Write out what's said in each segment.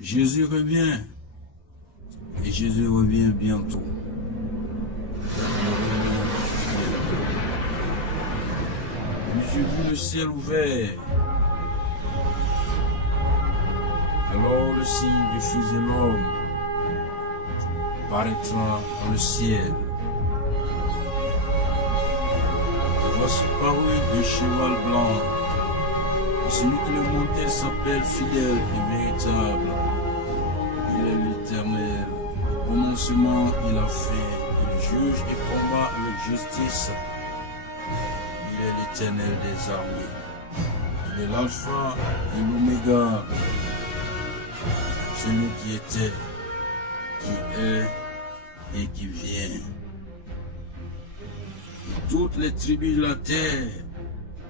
Jésus revient. Et Jésus revient bientôt. J'ai vu le ciel ouvert. Alors le signe du Fils de l'homme paraîtra dans le ciel. Et voici paru un cheval blanc. Et celui qui le montait s'appelle fidèle et véritable. Il est l'Éternel. Au commencement, il a fait. Il juge et combat avec justice. Il est l'Éternel des armées. Il est l'alpha et l'oméga. Celui qui était, qui est et qui vient. Et toutes les tribus de la terre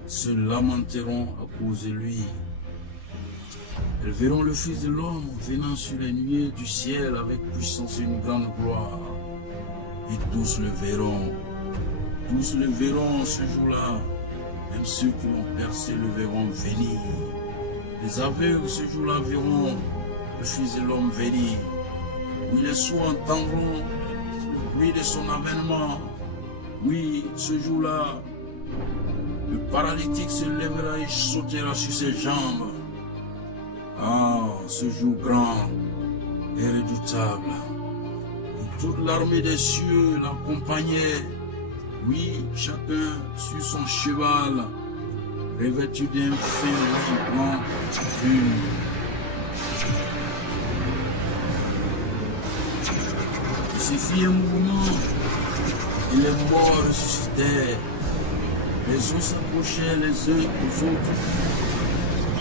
se lamenteront à cause de lui. Elles verront le Fils de l'homme venant sur les nuées du ciel avec puissance et une grande gloire. Et tous le verront. Tous le verront ce jour-là. Même ceux qui l'ont percé le verront venir. Les aveugles ce jour-là verront le Fils de l'homme venir. Oui, les sourds entendront le bruit de son avènement. Oui, ce jour-là, le paralytique se lèvera et sautera sur ses jambes. Ah, ce jour grand et redoutable. Et toute l'armée des cieux l'accompagnait. Oui, chacun sur son cheval, revêtu d'un fin blanc brune. Il se fit un mouvement et les morts ressuscitèrent. Les uns s'approchaient les uns aux autres.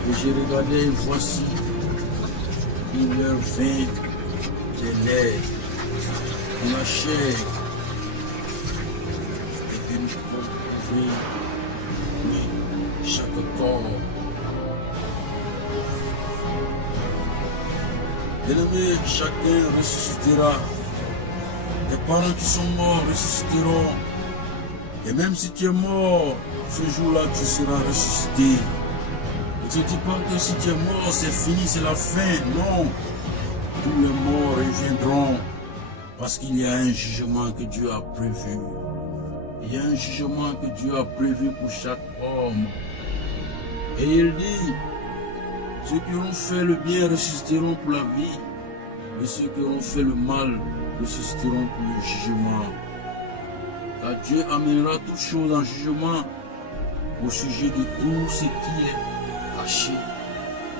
Et j'ai regardé et voici, il leur vint des lèvres, dans la chair, et que nous pouvons trouver, oui, chaque corps. Bien-aimé, chacun ressuscitera. Les parents qui sont morts ressusciteront. Et même si tu es mort, ce jour-là, tu seras ressuscité. Ne te dis pas que si tu es mort, c'est fini, c'est la fin. Non. Tous les morts reviendront. Parce qu'il y a un jugement que Dieu a prévu. Il y a un jugement que Dieu a prévu pour chaque homme. Et il dit, ceux qui auront fait le bien ressusciteront pour la vie. Et ceux qui auront fait le mal ressusciteront pour le jugement. Car Dieu amènera toutes choses en jugement au sujet de tout ce qui est caché,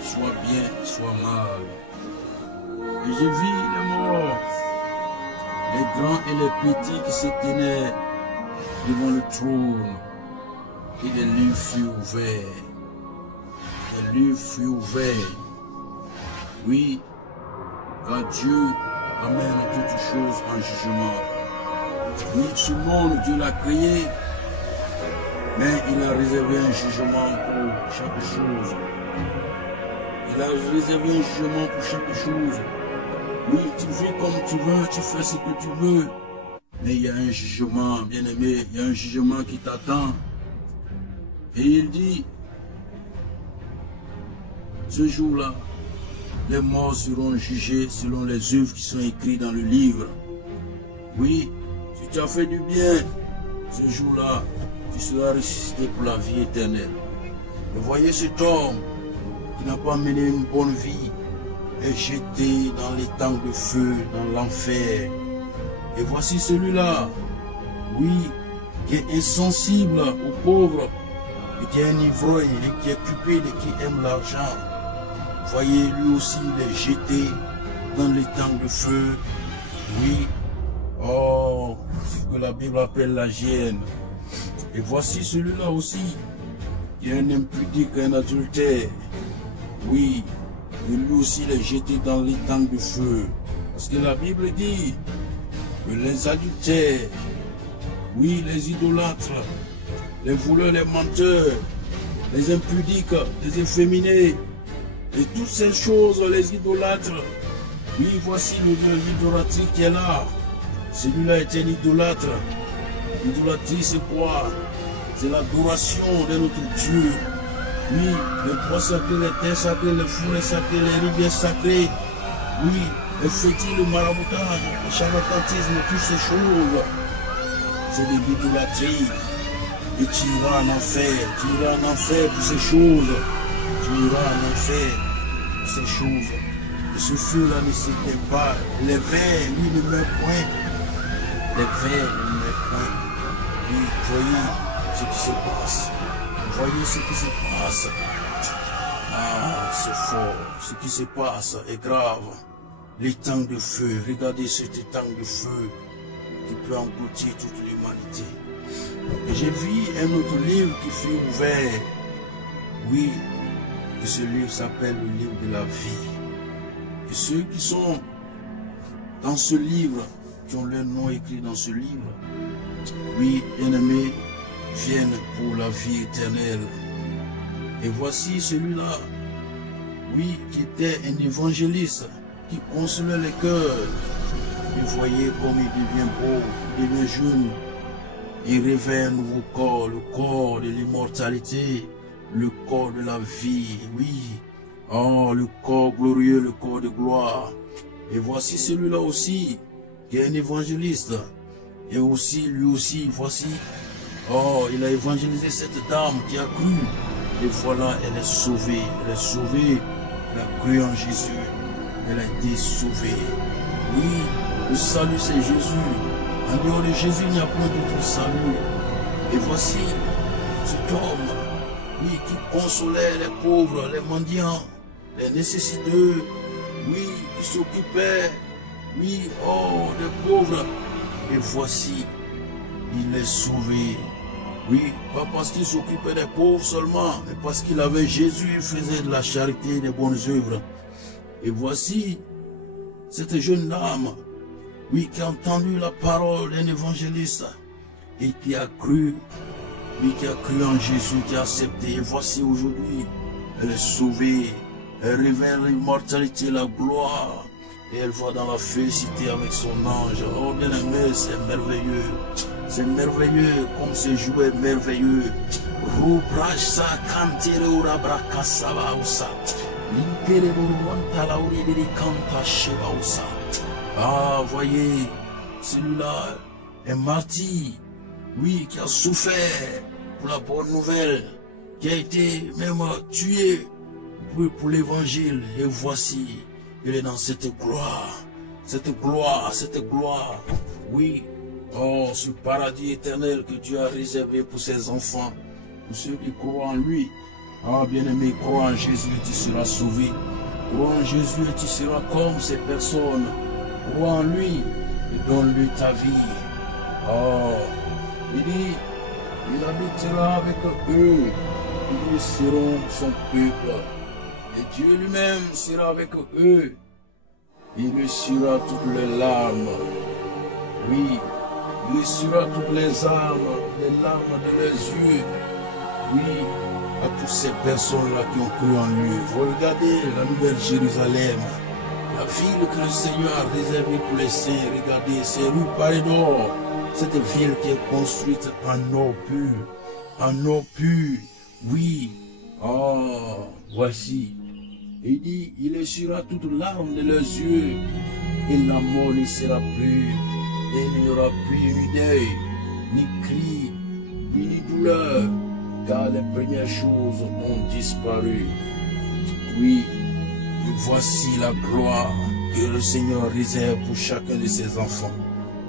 soit bien, soit mal. Et j'ai vu les morts, les grands et les petits qui se tenaient devant le trône. Et les livres furent ouverts. Les livres furent ouverts. Oui, car Dieu amène toutes choses en jugement. Oui, ce monde, Dieu l'a créé, mais il a réservé un jugement pour chaque chose. Il a réservé un jugement pour chaque chose. Oui, tu vis comme tu veux, tu fais ce que tu veux, mais il y a un jugement, bien-aimé, il y a un jugement qui t'attend. Et il dit, ce jour-là, les morts seront jugés selon les œuvres qui sont écrites dans le livre. Oui, si tu as fait du bien, ce jour-là, tu seras ressuscité pour la vie éternelle. Et voyez cet homme qui n'a pas mené une bonne vie, est jeté dans les tanks de feu, dans l'enfer. Et voici celui-là, oui, qui est insensible aux pauvres, et qui est un ivrogne, et qui est cupide, et qui aime l'argent. Voyez, lui aussi, il est jeté dans les tanks de feu. Oui, oh, ce que la Bible appelle la géhenne. Et voici celui-là aussi, qui est un impudique, un adultère. Oui, et lui aussi, il est jeté dans les tanks de feu. Parce que la Bible dit que les adultères, oui, les idolâtres, les voleurs, les menteurs, les impudiques, les efféminés, et toutes ces choses, les idolâtres, oui, voici l'idolâtrie qui est là. Celui-là est un idolâtre. L'idolâtrie, c'est quoi? C'est l'adoration de notre Dieu. Oui, les bois sacrés, les terres sacrées, les forêts sacrées, les rivières sacrées, Oui, effectue le maraboutage, le charlatanisme, toutes ces choses. C'est de l'idolâtrie. Et tu iras en enfer. Tu iras en enfer pour ces choses. Tu iras en enfer pour ces choses. Et ce feu-là ne s'éteint pas. Les vers, lui, ne meurt point. Les vers ne meurent point. Oui, voyez ce qui se passe. Voyez ce qui se passe. Ah, c'est fort. Ce qui se passe est grave. Les temps de feu. Regardez ce temps de feu qui peut engloutir toute l'humanité. Et j'ai vu un autre livre qui fut ouvert. Oui, et ce livre s'appelle le livre de la vie. Et ceux qui sont dans ce livre, qui ont leur nom écrit dans ce livre, oui, bien-aimés, viennent pour la vie éternelle. Et voici celui-là, oui, qui était un évangéliste, qui consolait les cœurs. Et voyez comme il devient beau, il devient jeune. Il révèle un nouveau corps, le corps de l'immortalité, le corps de la vie, oui. Oh, le corps glorieux, le corps de gloire. Et voici celui-là aussi, qui est un évangéliste. Et aussi, lui aussi, voici, oh, il a évangélisé cette dame qui a cru. Et voilà, elle est sauvée, elle est sauvée. Elle a cru en Jésus, elle a été sauvée. Oui, le salut c'est Jésus. En dehors de Jésus, il n'y a pas d'autre salut. Et voici cet homme, oui, qui consolait les pauvres, les mendiants, les nécessiteux, oui, qui s'occupait, oui, oh, des pauvres. Et voici, il est sauvé. Oui, pas parce qu'il s'occupait des pauvres seulement, mais parce qu'il avait Jésus, il faisait de la charité et des bonnes œuvres. Et voici cette jeune dame, oui, qui a entendu la parole d'un évangéliste et qui a cru, oui, qui a cru en Jésus, qui a accepté. Et voici aujourd'hui, elle est sauvée, elle révèle l'immortalité, la gloire, et elle va dans la félicité avec son ange. Oh bien aimé, c'est merveilleux. C'est merveilleux comme ce jouet merveilleux. Ah, voyez, celui-là est martyr, oui, qui a souffert pour la bonne nouvelle, qui a été même tué pour l'évangile. Et voici, il est dans cette gloire, cette gloire, cette gloire, oui. Oh, ce paradis éternel que Dieu a réservé pour ses enfants, pour ceux qui croient en lui. Ah, bien-aimé, crois en Jésus et tu seras sauvé. Crois en Jésus et tu seras comme ces personnes. Crois en lui et donne-lui ta vie. Oh, il dit, il habitera avec eux. Ils seront son peuple. Et Dieu lui-même sera avec eux. Il essuiera toutes les larmes. Oui. Il essuiera toutes les larmes de leurs yeux. Oui, à toutes ces personnes-là qui ont cru en lui. Vous regardez la nouvelle Jérusalem, la ville que le Seigneur a réservée pour les saints. Regardez, c'est rue Palais d'Or. Cette ville qui est construite en or pur. En or pur, oui. Oh, voici. Il dit, il essuiera toutes larmes de leurs yeux. Et la mort ne sera plus. Et il n'y aura plus ni deuil, ni cri, ni douleur, car les premières choses ont disparu. Oui, et voici la gloire que le Seigneur réserve pour chacun de ses enfants.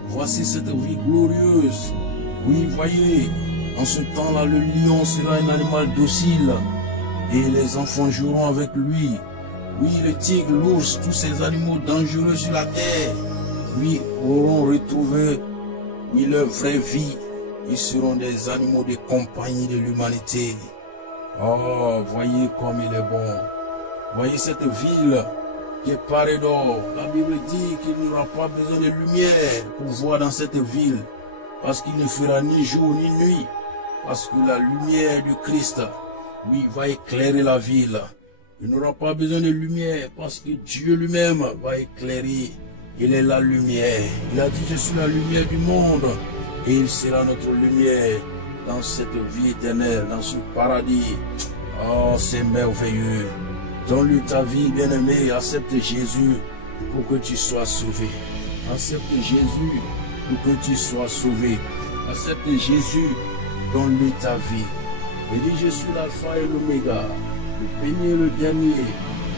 Voici cette vie glorieuse. Oui, voyez, en ce temps-là, le lion sera un animal docile, et les enfants joueront avec lui. Oui, le tigre, l'ours, tous ces animaux dangereux sur la terre, oui, auront retrouvé, oui, leur vraie vie. Ils seront des animaux de compagnie de l'humanité. Oh, voyez comme il est bon. Voyez cette ville qui est parée d'or. La Bible dit qu'il n'y aura pas besoin de lumière pour voir dans cette ville. Parce qu'il ne fera ni jour ni nuit. Parce que la lumière du Christ, oui, va éclairer la ville. Il n'aura pas besoin de lumière parce que Dieu lui-même va éclairer. Il est la lumière. Il a dit, je suis la lumière du monde. Et il sera notre lumière dans cette vie éternelle, dans ce paradis. Oh, c'est merveilleux. Donne-lui ta vie, bien-aimé. Accepte Jésus pour que tu sois sauvé. Accepte Jésus pour que tu sois sauvé. Accepte Jésus, donne-lui ta vie. Et dis, je suis l'alpha et l'oméga, le premier et le dernier,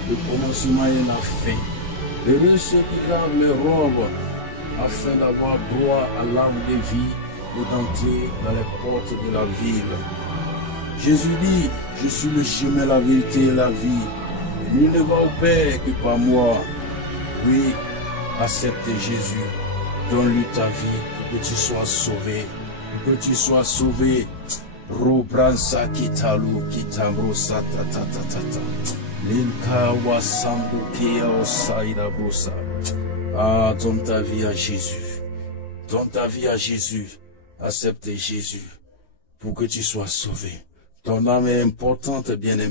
le commencement et la fin. Heureux ceux qui gardent les robes, afin d'avoir droit à l'arbre de vie et d'entrer dans les portes de la ville. Jésus dit, je suis le chemin, la vérité et la vie. Et nul ne va au Père que par moi. Oui, accepte Jésus, donne-lui ta vie pour que tu sois sauvé. Pour que tu sois sauvé. Robransa kitalu kitambro satatatata. Linka wasandu kia osaida brosa. Ah, donne ta vie à Jésus. Donne ta vie à Jésus. Accepte Jésus pour que tu sois sauvé. Ton âme est importante, bien-aimé.